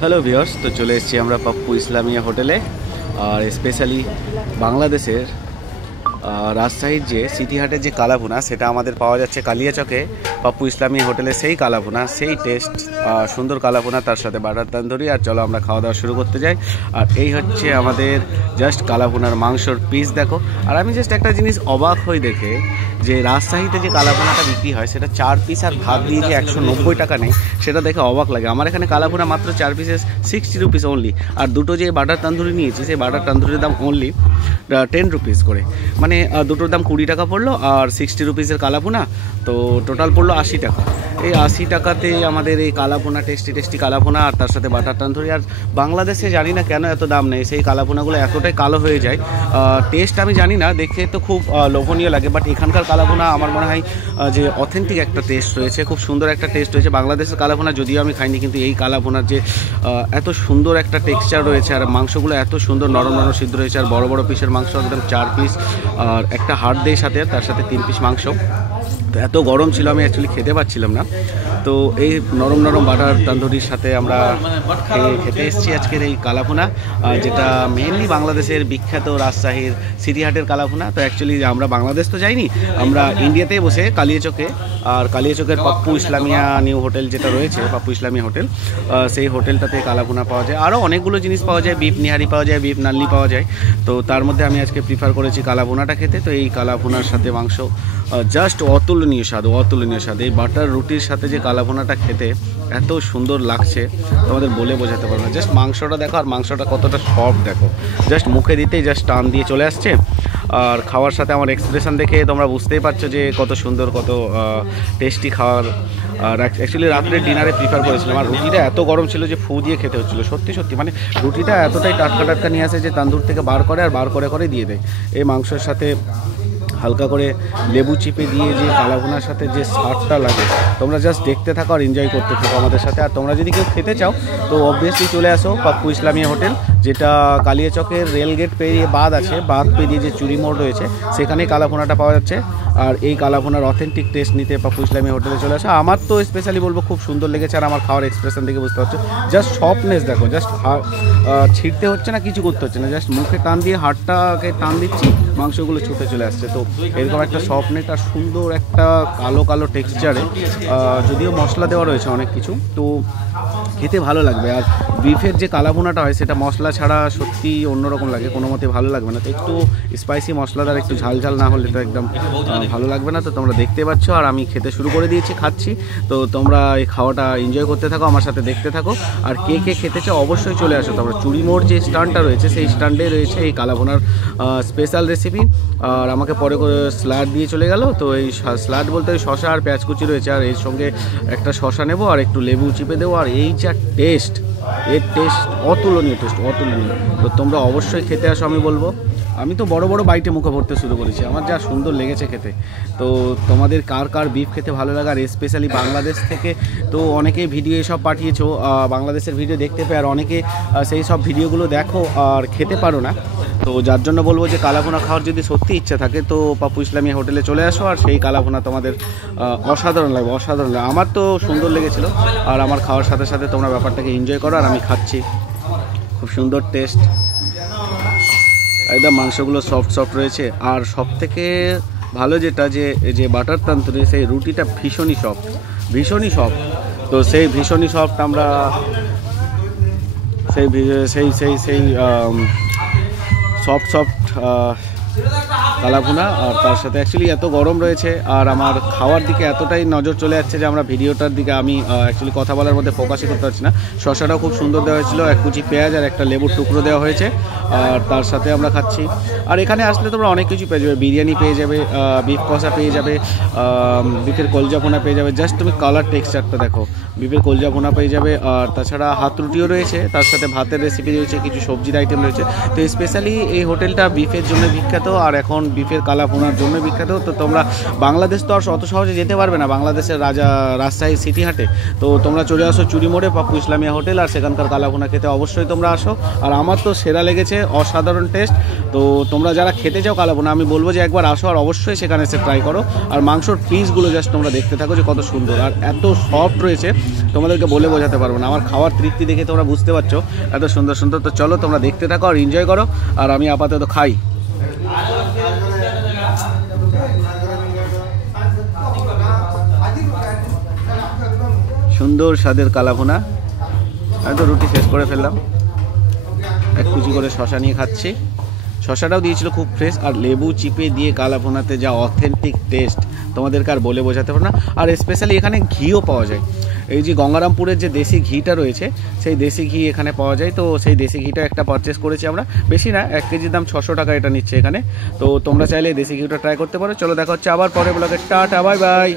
Hello viewers, তো চলে এসেছি আমরা পাপ্পু ইসলামিয়া হোটেলে। আর স্পেশালি বাংলাদেশের রাজশাহীর যে সিটি হাটের যে কালাভুনা, সেটা আমাদের পাওয়া যাচ্ছে কালিয়াচকে পাপ্পু ইসলামিয়া হোটেলে। সেই কালাভুনা, সেই টেস্ট, সুন্দর কালাভুনা, তার সাথে বাটার তান্দুরি। আর চলো আমরা খাওয়া দাওয়া শুরু করতে যাই। আর এই হচ্ছে আমাদের জাস্ট কালাভুনার মাংসর পিস দেখো। আর আমি জাস্ট একটা জিনিস অবাক হয়ে দেখে যে রাজশাহীতে যে কালাভুনাটা বিক্রি হয় সেটা 4 পিস আর ভাত দিয়ে যে 190 টাকা নেই, সেটা দেখে অবাক লাগে। আমার এখানে কালাভুনা মাত্র 4 পিসে 60 রুপিস অনলি। আর দুটো যে বাটার তান্দুরি নিয়েছি, সেই বাটার তান্দুরির দাম অনলি 10 রুপিস করে, মানে দুটোর দাম 20 টাকা পড়লো। আর 60 রুপিসের কালাভুনা, তো টোটাল পড়লো 80 টাকা। এই 80 টাকাতে আমাদের এই কালাভুনা, টেস্টি কালাভুনা, আর তার সাথে বাটার তান্দুরি। আর বাংলাদেশে জানি না কেন এত দাম নেই, সেই কালাভুনাগুলো এতটাই কালো হয়ে যায়। টেস্ট আমি জানি না, দেখে তো খুব লোভনীয় লাগে, বাট এখানকার কালাভুনা আমার মনে হয় যে অথেন্টিক একটা টেস্ট রয়েছে, খুব সুন্দর একটা টেস্ট রয়েছে। বাংলাদেশের কালাভুনা যদিও আমি খাইনি, কিন্তু এই কালাভুনার যে এত সুন্দর একটা টেক্সচার রয়েছে, আর মাংসগুলো এত সুন্দর নরম নরম সিদ্ধ রয়েছে, আর বড় বড় পিসের মাংস, একদম 4 পিস আর একটা হাড় দেয় সাথে, তার সাথে 3 পিস মাংস। তো এত গরম ছিল, আমি অ্যাকচুয়ালি খেতে পাচ্ছিলাম না। তো এই নরম নরম বাটার তান্দুরির সাথে আমরা খেতে এসেছি আজকের এই কালাভুনা, যেটা মেনলি বাংলাদেশের বিখ্যাত রাজশাহীর সিটি হাটের কালাভুনা। তো অ্যাকচুয়ালি আমরা বাংলাদেশ তো যাইনি, আমরা ইন্ডিয়াতেই বসে কালিয়াচকে, আর কালিয়াচকের পাপ্পু ইসলামিয়া নিউ হোটেল যেটা রয়েছে, পাপ্পু ইসলামিয়া হোটেল, সেই হোটেলটাতে কালাভুনা পাওয়া যায়। আরও অনেকগুলো জিনিস পাওয়া যায়, বিফ নিহারি পাওয়া যায়, বিফ নাল্লি পাওয়া যায়। তো তার মধ্যে আমি আজকে প্রিফার করেছি কালাভুনাটা খেতে। তো এই কালাভুনার সাথে মাংস জাস্ট অতুলনীয় স্বাদ, অতুলনীয় স্বাদ। এই বাটার রুটির সাথে যে কালাভুনাটা খেতে এত সুন্দর লাগছে, তোমাদের বলে বোঝাতে পারবো না। জাস্ট মাংসটা দেখো, আর মাংসটা কতটা সফট দেখো, জাস্ট মুখে দিতেই জাস্ট টান দিয়ে চলে আসছে। আর খাওয়ার সাথে আমার এক্সপ্রেশন দেখে তোমরা বুঝতেই পারছো যে কত সুন্দর, কত টেস্টি খাওয়ার। আর অ্যাকচুয়ালি রাত্রে ডিনারে প্রিফার করেছিলাম, আর রুটিটা এত গরম ছিল যে ফু দিয়ে খেতে হচ্ছিলো। সত্যি সত্যি মানে রুটিটা এতটাই টাটকা নিয়ে আসে যে তান্দুর থেকে বার করে, আর বার করে দিয়ে দেয়। এই মাংসের সাথে হালকা করে লেবু চিপে দিয়ে যে কালাভুনার সাথে যে স্বাদটা লাগে, তোমরা জাস্ট দেখতে থাকো আর এনজয় করতে থাকো আমাদের সাথে। আর তোমরা যদি কেউ খেতে চাও তো অবভিয়াসলি চলে আসো পাপ্পু ইসলামিয়া হোটেল, যেটা কালিয়াচকের রেলগেট পেরিয়ে বাঁধ আছে, বাঁধ পেরিয়ে যে চুরি মোড় রয়েছে, সেখানেই কালাভুনাটা পাওয়া যাচ্ছে। আর এই কালাভুনার অথেন্টিক টেস্ট নিতে পাপ্পু ইসলামিয়া হোটেলে চলে আসো। আমার তো স্পেশালি বলবো খুব সুন্দর লেগেছে, আর আমার খাওয়ার এক্সপ্রেশন দেখে বুঝতে পারছো, জাস্ট সফটনেস দেখো, জাস্ট ছিঁড়তে হচ্ছে না, কিছু করতে হচ্ছে না, জাস্ট মুখে টান দিয়ে হাড়টাকে টান দিচ্ছি, মাংসগুলো ছুটে চলে আসছে। তো এরকম একটা সফটনেস আর সুন্দর একটা কালো টেক্সচারে, যদিও মশলা দেওয়া রয়েছে অনেক কিছু, তো খেতে ভালো লাগবে। আর বিফের যে কালাভুনাটা হয় সেটা মশলা ছাড়া সত্যি অন্যরকম লাগে, কোনো মতে ভালো লাগবে না। তো একটু স্পাইসি মশলাদার, একটু ঝাল না হলে তো একদম ভালো লাগবে না। তো তোমরা দেখতে পাচ্ছ, আর আমি খেতে শুরু করে দিয়েছি, খাচ্ছি। তো তোমরা এই খাওয়াটা এনজয় করতে থাকো, আমার সাথে দেখতে থাকো। আর কে খেতে চাও অবশ্যই চলে আসো। তোমরা চুরি মোড় যে স্ট্যান্ডটা রয়েছে, সেই স্ট্যান্ডে রয়েছে এই কালাভুনার স্পেশাল রেসিপি। আর আমাকে পরে করে স্যালাড দিয়ে চলে গেল। তো এই স্যালাড বলতে ওই শশা আর পেঁয়াজ কুচি রয়েছে, আর এর সঙ্গে একটা শশা নেবো আর একটু লেবু চিপে দেবো। আর এই যা টেস্ট, এর টেস্ট অতুলনীয়, অতুলনীয়। তো তোমরা অবশ্যই খেতে আসো, আমি বলবো। আমি তো বড় বাইটে মুখে ভরতে শুরু করেছি, আমার যা সুন্দর লেগেছে খেতে। তো তোমাদের কার বিফ খেতে ভালো লাগে, আর স্পেশালি বাংলাদেশ থেকে তো অনেকেই ভিডিও এসব পাঠিয়েছো, বাংলাদেশের ভিডিও দেখতে পেয়ে, আর অনেকে সেই সব ভিডিওগুলো দেখো আর খেতে পারো না। তো যার জন্য বলবো যে কালাভুনা খাওয়ার যদি সত্যি ইচ্ছা থাকে তো পাপ্পু ইসলামিয়া হোটেলে চলে আসো, আর সেই কালাভুনা তোমাদের অসাধারণ লাগবে। আমার তো সুন্দর লেগেছিলো। আর আমার খাওয়ার সাথে সাথে তোমরা ব্যাপারটাকে এনজয় করো, আর আমি খাচ্ছি, খুব সুন্দর টেস্ট, একদম মাংসগুলো সফট রয়েছে। আর সব থেকে ভালো যেটা, যে বাটার তান্দুরি, সেই রুটিটা ভীষণই সফট। তো সেই ভীষণই সফট আমরা সেই সফট কালাভুনা, আর তার সাথে অ্যাকচুয়ালি এত গরম রয়েছে, আর আমার খাওয়ার দিকে এতটাই নজর চলে যাচ্ছে যে আমরা ভিডিওটার দিকে আমি অ্যাকচুয়ালি কথা বলার মধ্যে ফোকাসই করতে পারছি না। শসাটাও খুব সুন্দর দেওয়া হয়েছিল, এক কুচি পেঁয়াজ আর একটা লেবুর টুকরো দেওয়া হয়েছে, আর তার সাথে আমরা খাচ্ছি। আর এখানে আসলে তোমরা অনেক কিছু পেয়ে যাবে, বিরিয়ানি পেয়ে যাবে, বিফ কষা পেয়ে যাবে, বিফের কলজা ভুনা পেয়ে যাবে। জাস্ট তুমি কালার টেক্সচারটা দেখো, বিফের কলজা ভুনা পেয়ে যাবে। আর তাছাড়া হাত রুটিও রয়েছে, তার সাথে ভাতের রেসিপি রয়েছে, কিছু সবজির আইটেম রয়েছে। তো স্পেশালি এই হোটেলটা বিফের জন্য বিখ্যাত, আর এখন বিফের কালাভুনার জন্য বিখ্যাত। তো তোমরা বাংলাদেশ তো আর অত সহজে যেতে পারবে না, বাংলাদেশের রাজশাহী সিটি হাটে। তো তোমরা চলে আসো চুরি মোড়ে পাপ্পু ইসলামিয়া হোটেল, আর সেখানকার কালাভুনা খেতে অবশ্যই তোমরা আসো। আর আমার তো সেরা লেগেছে, অসাধারণ টেস্ট। তো তোমরা যারা খেতে চাও কালাভুনা, আমি বলবো যে একবার আসো আর অবশ্যই সেখানে এসে ট্রাই করো। আর মাংসর পিসগুলো জাস্ট তোমরা দেখতে থাকো যে কত সুন্দর আর এত সফট রয়েছে, তোমাদেরকে বলে বোঝাতে পারবো না। আমার খাওয়ার তৃপ্তি দেখে তোমরা বুঝতে পারছো এত সুন্দর সুন্দর। তো চলো তোমরা দেখতে থাকো আর এনজয় করো, আর আমি আপাতত খাই। সুন্দর স্বাদের কালাভুনা। আমি তো রুটি শেষ করে ফেললাম, এক কুচি করে শশা নিয়ে খাচ্ছি। শশাটাও দিয়েছিল খুব ফ্রেশ, আর লেবু চিপে দিয়ে কালাভুনাতে যা অথেন্টিক টেস্ট তোমাদেরকে আর বলে বোঝাতে পারবো না। আর স্পেশালি এখানে ঘিও পাওয়া যায়, এই যে গঙ্গারামপুরের যে দেশি ঘিটা রয়েছে সেই দেশি ঘি এখানে পাওয়া যায়। তো সেই দেশি ঘিটা একটা পারচেস করেছি আমরা, বেশি না, 1 কেজির দাম 600 টাকা এটা নিচ্ছে এখানে। তো তোমরা চাইলে দেশি ঘিটা ট্রাই করতে পারো। চলো দেখা হচ্ছে আবার পরে ব্লগে, টাটা, বাই বাই।